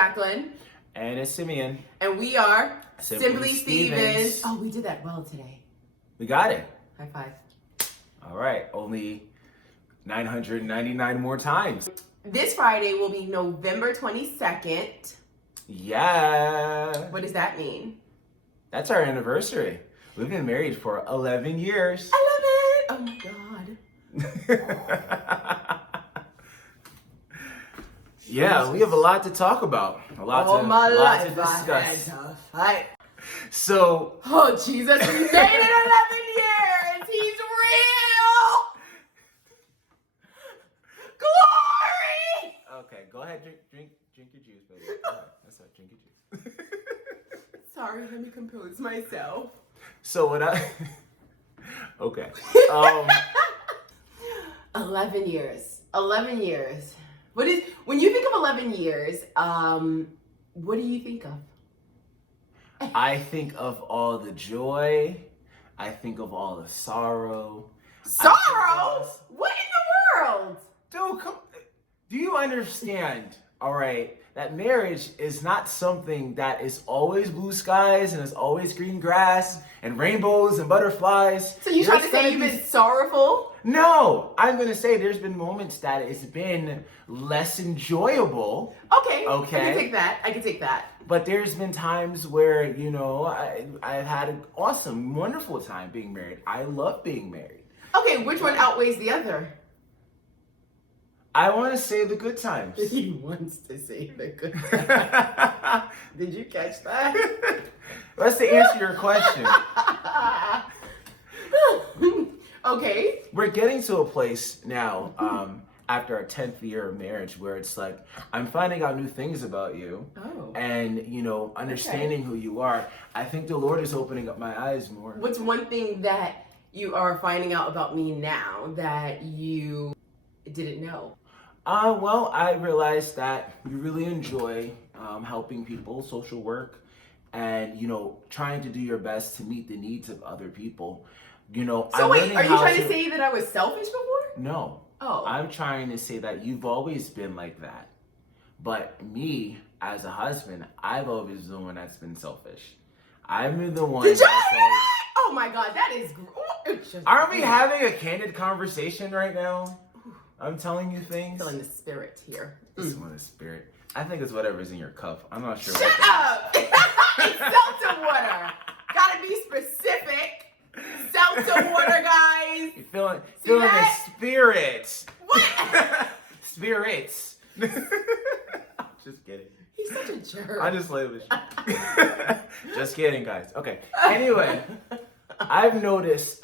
Jacqueline. And it's Simeon. And we are Simply Stevens. Oh, we did that well today. We got it. High five. All right. Only 999 more times. This Friday will be November 22nd. Yeah. What does that mean? That's our anniversary. We've been married for 11 years. I love it. Oh my God. Yeah, we have a lot to talk about. A lot to discuss. So, oh Jesus, we made it 11 years. He's real. Glory. Okay, go ahead, drink your juice, baby. Go ahead. That's right, drink your juice. Sorry, let me compose myself. So okay. 11 years. 11 years. When you think of 11 years, what do you think of? I think of all the joy. I think of all the sorrow. Sorrow? What in the world? Dude, do you understand, all right, that marriage is not something that is always blue skies and is always green grass and rainbows and butterflies. So you trying to say you've been sorrowful? No, I'm going to say there's been moments that it's been less enjoyable. Okay. I can take that. But there's been times where, I've had an awesome, wonderful time being married. I love being married. Okay, which one outweighs the other? I want to say the good times. He wants to say the good times. Did you catch that? That's to answer your question. Okay. We're getting to a place now, after our 10th year of marriage, where it's like, I'm finding out new things about you. Oh. And, understanding who you are. I think the Lord is opening up my eyes more. What's one thing that you are finding out about me now that you didn't know? Well, I realized that you really enjoy helping people, social work, and, trying to do your best to meet the needs of other people. So wait, are you trying to say that I was selfish before? No. Oh. I'm trying to say that you've always been like that. But me, as a husband, I've always been the one that's been selfish. I'm the one that's oh my God, that is... Aren't we having a candid conversation right now? I'm telling you things. Feeling the spirit here. This one is spirit. I think it's whatever's in your cup. I'm not sure. Shut up! It's seltzer water. Gotta be specific. Seltzer water, guys. You're feeling the spirits. What? Spirits. Just kidding. He's such a jerk. I just love this. Just kidding, guys. Okay. Anyway, I've noticed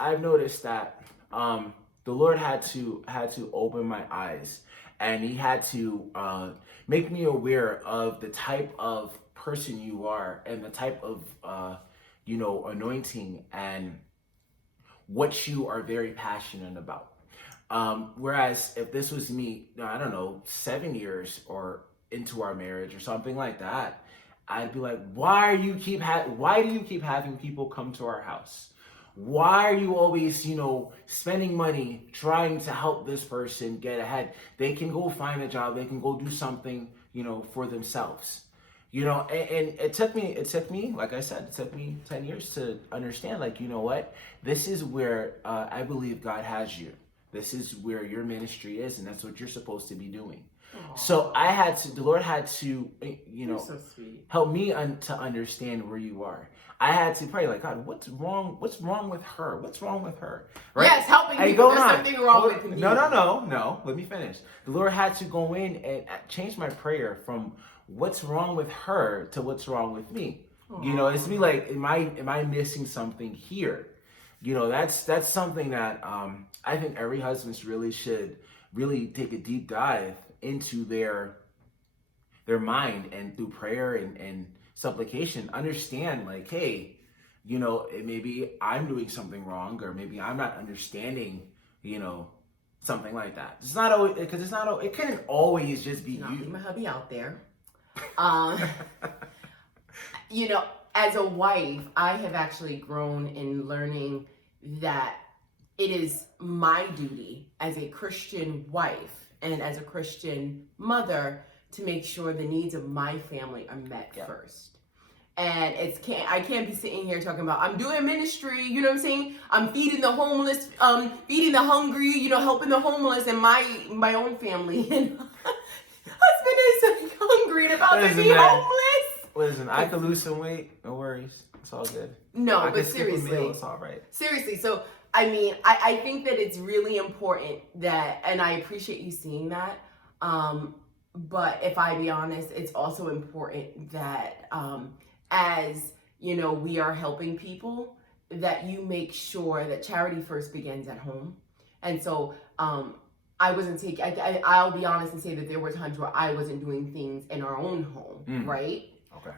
that the Lord had to open my eyes, and He had to make me aware of the type of person you are and the type of anointing and what you are very passionate about. Whereas if this was me, I don't know, 7 years or into our marriage or something like that, I'd be like, why do you keep having people come to our house? Why are you always, spending money trying to help this person get ahead? They can go find a job. They can go do something, for themselves. And it took me, like I said, it took me 10 years to understand, like, you know what? This is where I believe God has you. This is where your ministry is, and that's what you're supposed to be doing. Aww. So the Lord had to, so sweet. Help me to understand where you are. I had to pray, like, God, what's wrong with her? What's wrong with her? Right? Yes, helping people. There's something wrong with me. No. Let me finish. The Lord had to go in and change my prayer from what's wrong with her to what's wrong with me. Aww. It's me like, am I missing something here? That's something that I think every husband should really take a deep dive into their mind, and through prayer and supplication, understand, like, hey, maybe I'm doing something wrong, or maybe I'm not understanding, something like that. It's not always, because it couldn't always just be you. Leave my hubby out there. As a wife, I have actually grown in learning that it is my duty as a Christian wife and as a Christian mother to make sure the needs of my family are met Yep. first. And I can't be sitting here talking about I'm doing ministry, you know what I'm saying? I'm feeding the homeless, feeding the hungry, you know, helping the homeless, and my own family and husband is hungry and about to be homeless. Listen, I could lose some weight. No worries. It's all good. No, I but could skip a seriously, meal, it's all right. Seriously. So, I mean, I think that it's really important that, and I appreciate you seeing that. But if I be honest, it's also important that, as you know, we are helping people, that you make sure that charity first begins at home. And so, I wasn't taking, I'll be honest and say that there were times where I wasn't doing things in our own home, right? Okay.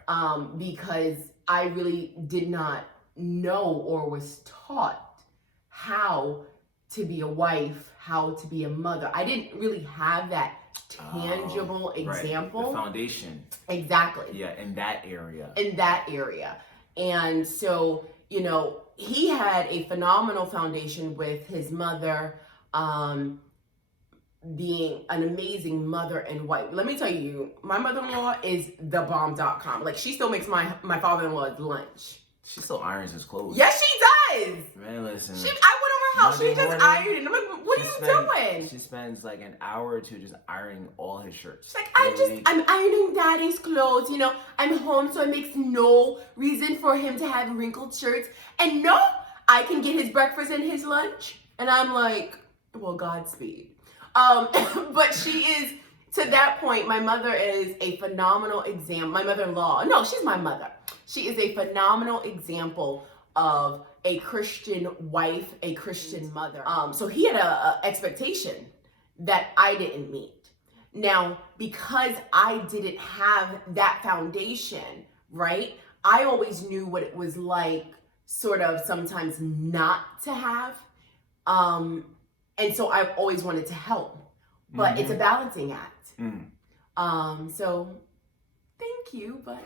Because I really did not know or was taught how to be a wife, how to be a mother. I didn't really have that tangible example. Right. The foundation. Exactly. Yeah, in that area. And so, you know, he had a phenomenal foundation with his mother, being an amazing mother and wife. Let me tell you, my mother-in-law is the bomb.com. Like, she still makes my father-in-law's lunch. She still irons his clothes. Yes, she does. Man, listen. I went over her house. Monday She just morning, ironed it. I'm like, what are you doing? She spends like an hour or two just ironing all his shirts. She's like, I'm ironing daddy's clothes. You know, I'm home, so it makes no reason for him to have wrinkled shirts. And no, I can get his breakfast and his lunch. And I'm like, well, Godspeed. But she is, to that point, my mother is a phenomenal example. My mother-in-law, no, she's my mother. She is a phenomenal example of a Christian wife, a Christian mother. So he had a expectation that I didn't meet. Now, because I didn't have that foundation, right? I always knew what it was like, sort of sometimes not to have. And so I've always wanted to help, but it's a balancing act. So thank you, but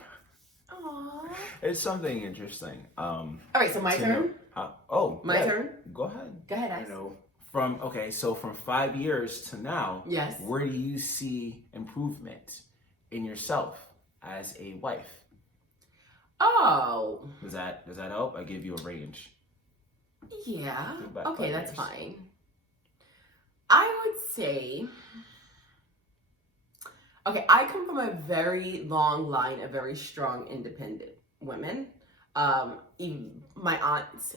aww. It's something interesting. All right, so my turn? My turn? Go ahead. Go ahead, Ash. You know, from 5 years to now, yes. Where do you see improvement in yourself as a wife? Oh. Does that help? I give you a range. Yeah. About Okay, 5 that's years. fine. I would say, okay, I come from a very long line of very strong, independent women. Even my aunt's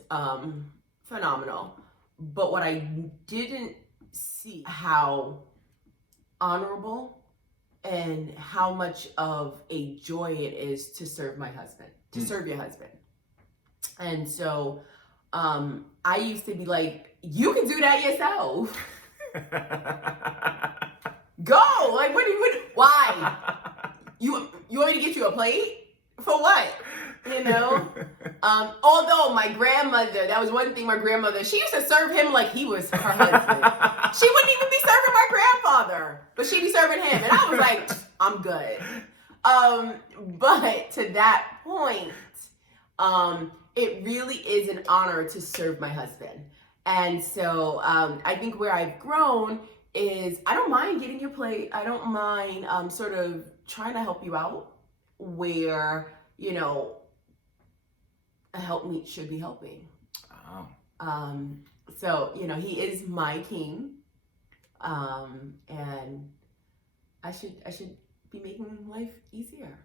phenomenal. But what I didn't see, how honorable and how much of a joy it is to serve my husband, to serve your husband. And so I used to be like, you can do that yourself. Go! Like, why? You want me to get you a plate? For what? You know? Although my grandmother, that was one thing my grandmother, she used to serve him like he was her husband. She wouldn't even be serving my grandfather, but she'd be serving him. And I was like, I'm good. But to that point, it really is an honor to serve my husband. And so I think where I've grown is I don't mind getting your plate. I don't mind sort of trying to help you out where, you know, a helpmeet should be helping. Oh. So, you know, he is my king. And I should be making life easier.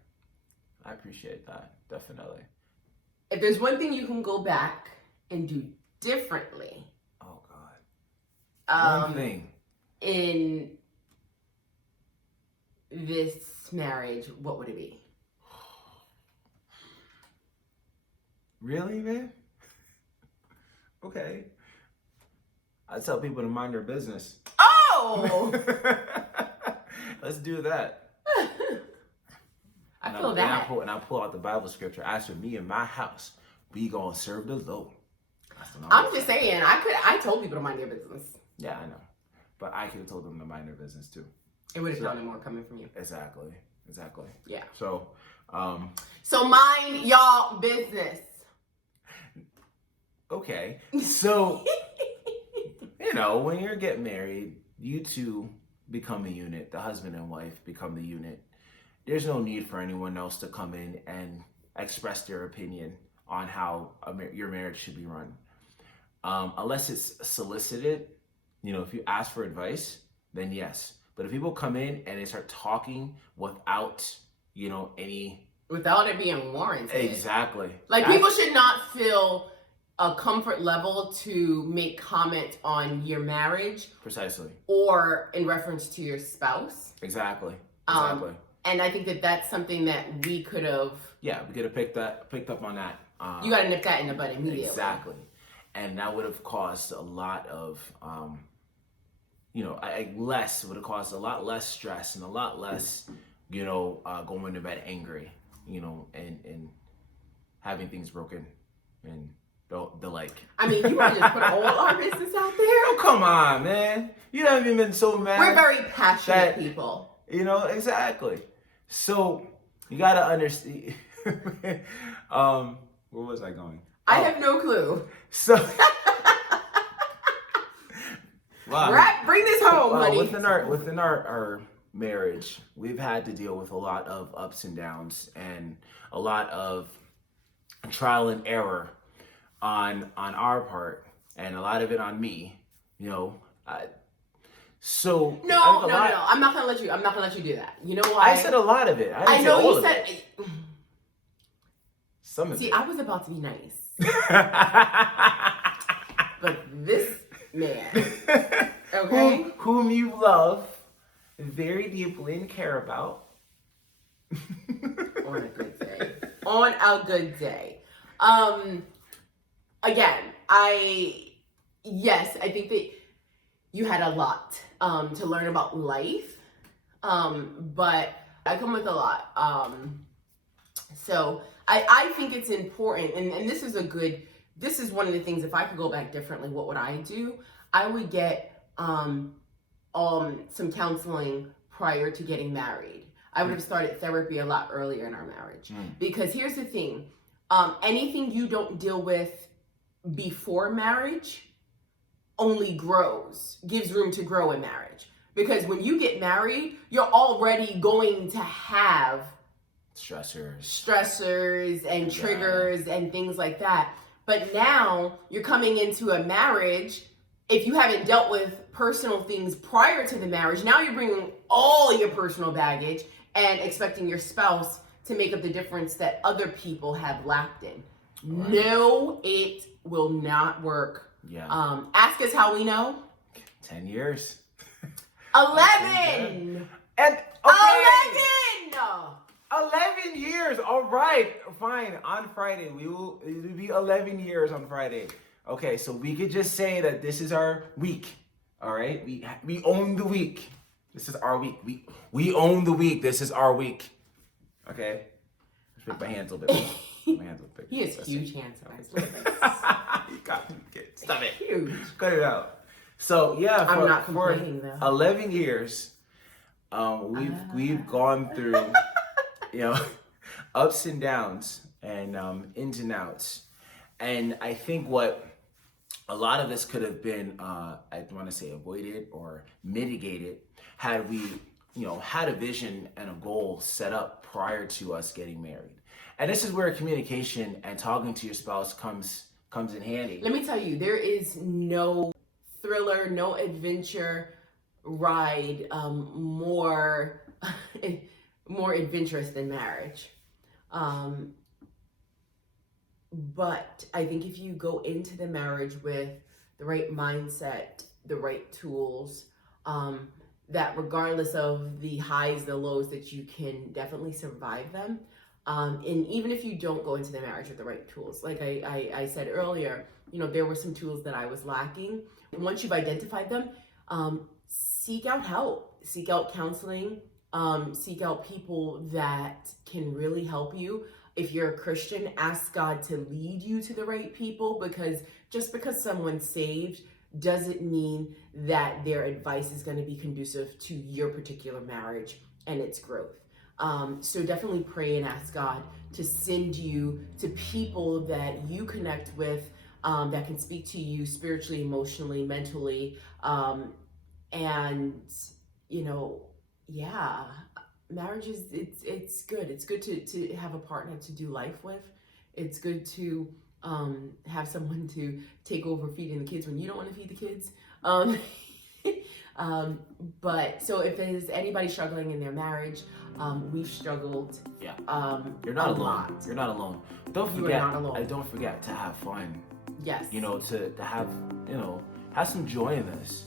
I appreciate that, definitely. If there's one thing you can go back and do differently. Oh God. One thing. In this marriage, what would it be? Really, man? Okay. I tell people to mind their business. Oh! Let's do that. I feel that. And I pull out the Bible scripture. As for me and my house, we gonna serve the Lord. I'm just saying, I told people to mind their business. Yeah, I know. But I could have told them to mind their business too. It would have sounded more coming from you. Exactly. Yeah. So mind y'all business. Okay. So, you know, when you're getting married, you two become a unit. The husband and wife become the unit. there's no need for anyone else to come in and express their opinion on how your marriage should be run. Unless it's solicited, if you ask for advice, then yes. But if people come in and they start talking without, any... Without it being warranted. Exactly. Like, people should not feel a comfort level to make comment on your marriage. Precisely. Or in reference to your spouse. Exactly. And I think that that's something that we could have... Yeah, we could have picked up on that. You got to nip that in the bud immediately. Exactly. And that would have caused a lot of, would have caused a lot less stress and a lot less, going to bed angry, and having things broken and the like. I mean, you want to just put all our business out there? Oh, come on, man. You haven't even been so mad. We're very passionate people. Exactly. So you got to understand. Where was I going? I have no clue. So, wow. Bring this home, honey. Within our marriage, we've had to deal with a lot of ups and downs and a lot of trial and error on our part, and a lot of it on me. So no. I'm not gonna let you do that. You know why? I said a lot of it. I know you said it. Some of it. See, I was about to be nice. But this man, okay? Whom you love very deeply and care about. On a good day. On a good day. Again, I think that you had a lot to learn about life. But I come with a lot. So I think it's important, and this is one of the things, if I could go back differently, what would I do? I would get some counseling prior to getting married. I would have started therapy a lot earlier in our marriage. Because here's the thing, anything you don't deal with before marriage only gives room to grow in marriage. Because when you get married, you're already going to have stressors and triggers and things like that. But now you're coming into a marriage. If you haven't dealt with personal things prior to the marriage, now you're bringing all your personal baggage and expecting your spouse to make up the difference that other people have lacked in. Right. No, it will not work. Yeah. Ask us how we know. 10 years. 11. And okay. 11 years. All right. Fine. On Friday. It will be 11 years on Friday. Okay. So we could just say that this is our week. All right. We own the week. This is our week. We own the week. This is our week. Okay. Let's make my hands a little bit more. My hands a little bit. He has huge hands. You got me. Stop it. Huge. Cut it out. So yeah, I'm not complaining though. 11 years, we've gone through, ups and downs and ins and outs, and I think what a lot of this could have been, I want to say avoided or mitigated, had we, had a vision and a goal set up prior to us getting married. And this is where communication and talking to your spouse comes in handy. Let me tell you, there is no thriller, no adventure ride more adventurous than marriage. But I think if you go into the marriage with the right mindset, the right tools, that regardless of the highs, the lows, that you can definitely survive them. And even if you don't go into the marriage with the right tools, like I said earlier, there were some tools that I was lacking. Once you've identified them, seek out help, seek out counseling, seek out people that can really help you. If you're a Christian, ask God to lead you to the right people, because just because someone's saved doesn't mean that their advice is going to be conducive to your particular marriage and its growth. So definitely pray and ask God to send you to people that you connect with, that can speak to you spiritually, emotionally, mentally, and marriage is it's good. It's good to have a partner to do life with. It's good to have someone to take over feeding the kids when you don't want to feed the kids. But so if there's anybody struggling in their marriage, we've struggled. Yeah. You're not alone. Lot. You're not alone. Don't forget. You are not alone. Don't forget to have fun. Yes. You know, to have, you know, have some joy in this.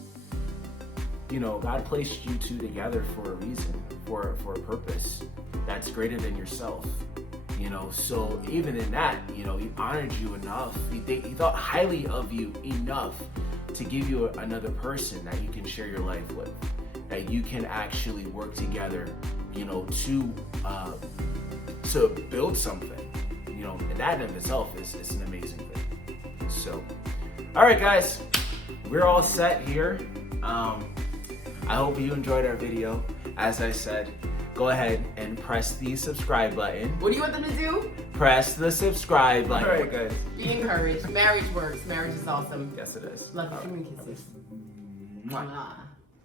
You know, God placed you two together for a reason, for a purpose that's greater than yourself. You know, so even in that, you know, He honored you enough. He thought highly of you enough to give you another person that you can share your life with, that you can actually work together, you know, to build something. You know, and that in itself is an amazing thing. So, all right, guys, we're all set here. I hope you enjoyed our video. As I said, go ahead and press the subscribe button. What do you want them to do? Press the subscribe button. All right, guys. Be encouraged. Marriage works. Marriage is awesome. Yes, it is. Love you. Give me kisses. Mwah.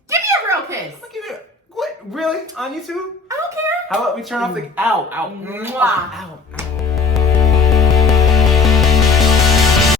Give me a real kiss. I'm gonna give you what? Really? On YouTube? I don't care. How about we turn off the ow. Mwah. Ow.